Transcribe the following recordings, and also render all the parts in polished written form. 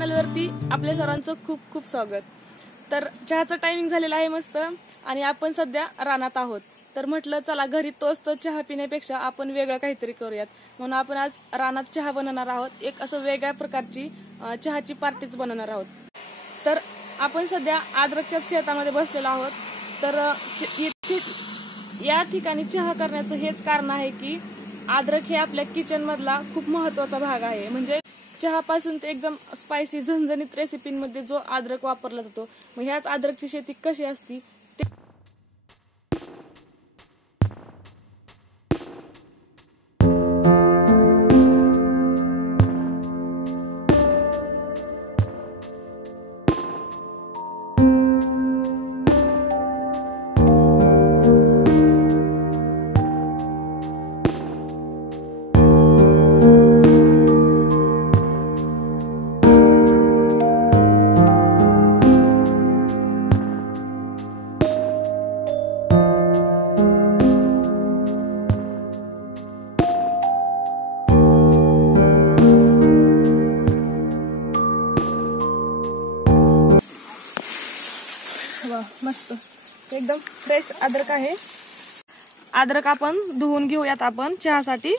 चॅनलवरती आपल्या सर्वांचं खूप खूप स्वागत। तर चहाचं टायमिंग झालेलं आहे मस्त आणि आपण सध्या रानात आहोत। तर म्हटलं चला घरी तोच तो चहा पिण्यापेक्षा आपण वेगळं काहीतरी करूयात, म्हणून आपण आज रानात चहा बनवणार आहोत। एक असं वेगळ्या प्रकारची चहाची पार्टीच बनवणार आहोत। तर आपण सध्या अद्रकच्या शेतामध्ये बसलेलो आहोत। तर या ठिकाणी चहा करण्याचं हेच कारण आहे की अद्रक हे आपल्या किचन मधला खूप महत्त्वाचा भाग आहे। म्हणजे चहापासून ते एकदम स्पायसी झणझणीत रेसिपींमध्ये जो अद्रक वापरला जातो, मग ह्याच अद्रकची शेती कशी असती ते मस्त एकदम फ्रेश अद्रक आहे। अद्रक आपण धुवून घेऊयात आपण चहासाठी।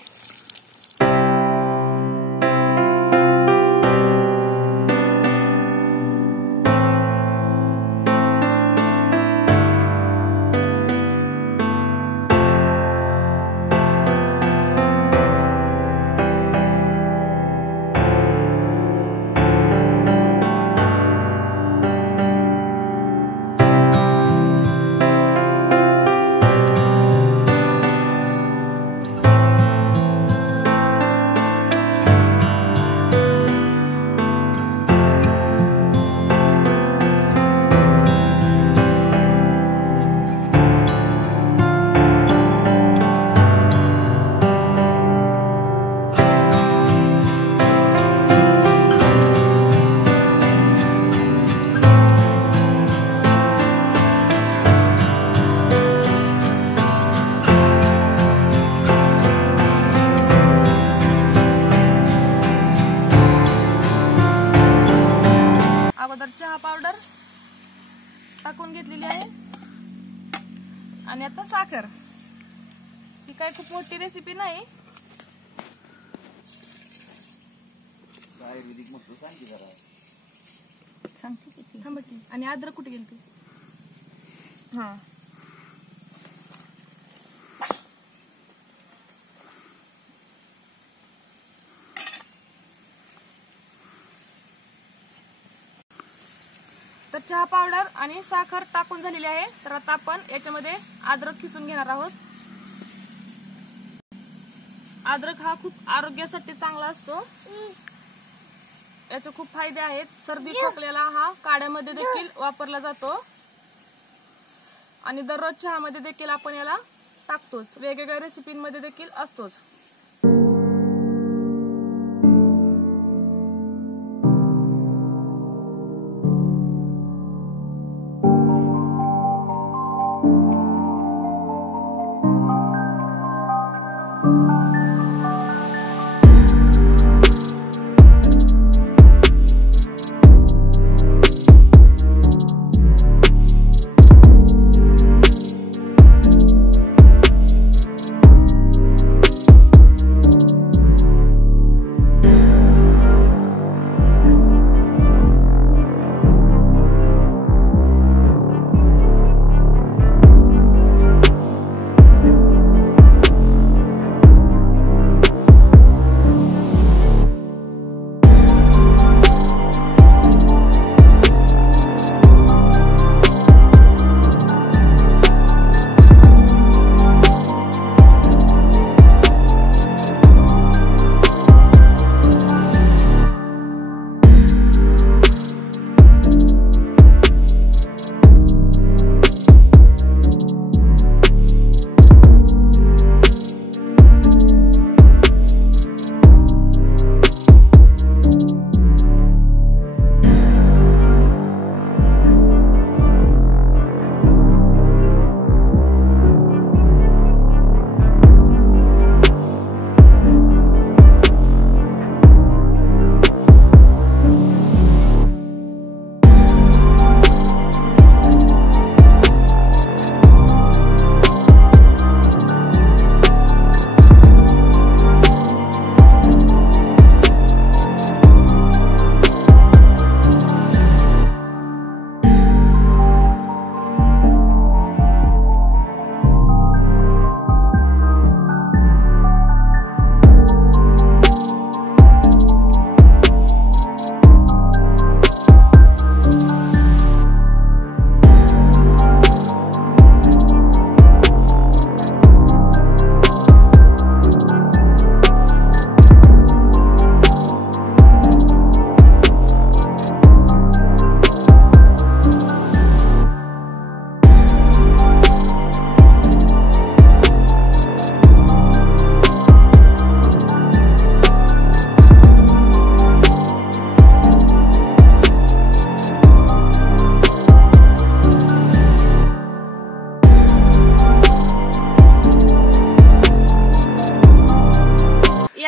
चहा पावडर टाकून घेतलेली आहे आणि आता साखर। ही काय खूप मोठी रेसिपी नाही। थांबा की, आणि अद्रक कुठे गेली? हा तर चहा पावडर आणि साखर टाकून झालेली आहे। तर आता आपण याच्यामध्ये अद्रक खिसून घेणार आहोत। अद्रक हा खूप आरोग्यासाठी चांगला असतो, याचे खूप फायदे आहेत। सर्दी खोकल्याला हा काढ्यामध्ये देखील वापरला जातो आणि दररोज चहामध्ये देखील आपण याला टाकतोच, वेगवेगळ्या रेसिपींमध्ये देखील असतोच।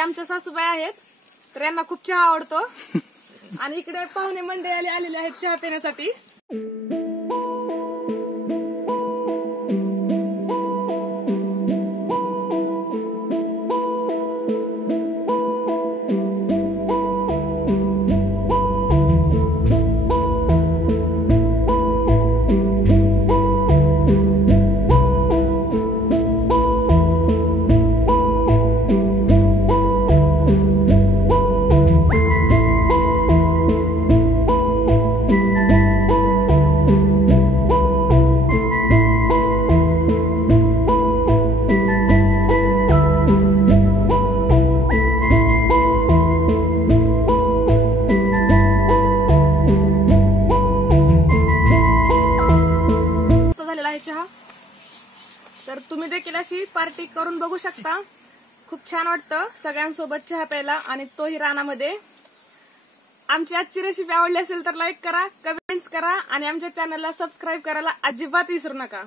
आमच्या सासूबाई आहेत, तर यांना खूप चहा आवडतो. आणि इकडे पाहुणे मंडळी आलेले आहेत चहा पिण्यासाठी. चहा तर तुम्ही देखील अशी पार्टी करून बघू शकता. खूप छान वाटतं सगळ्यांसोबत चहा प्यायला, आणि तोही रानामध्ये. आमची आजची रेसिपी आवडली असेल तर लाईक करा, कमेंट्स करा आणि आमच्या चॅनलला सबस्क्राईब करायला अजिबात विसरू नका.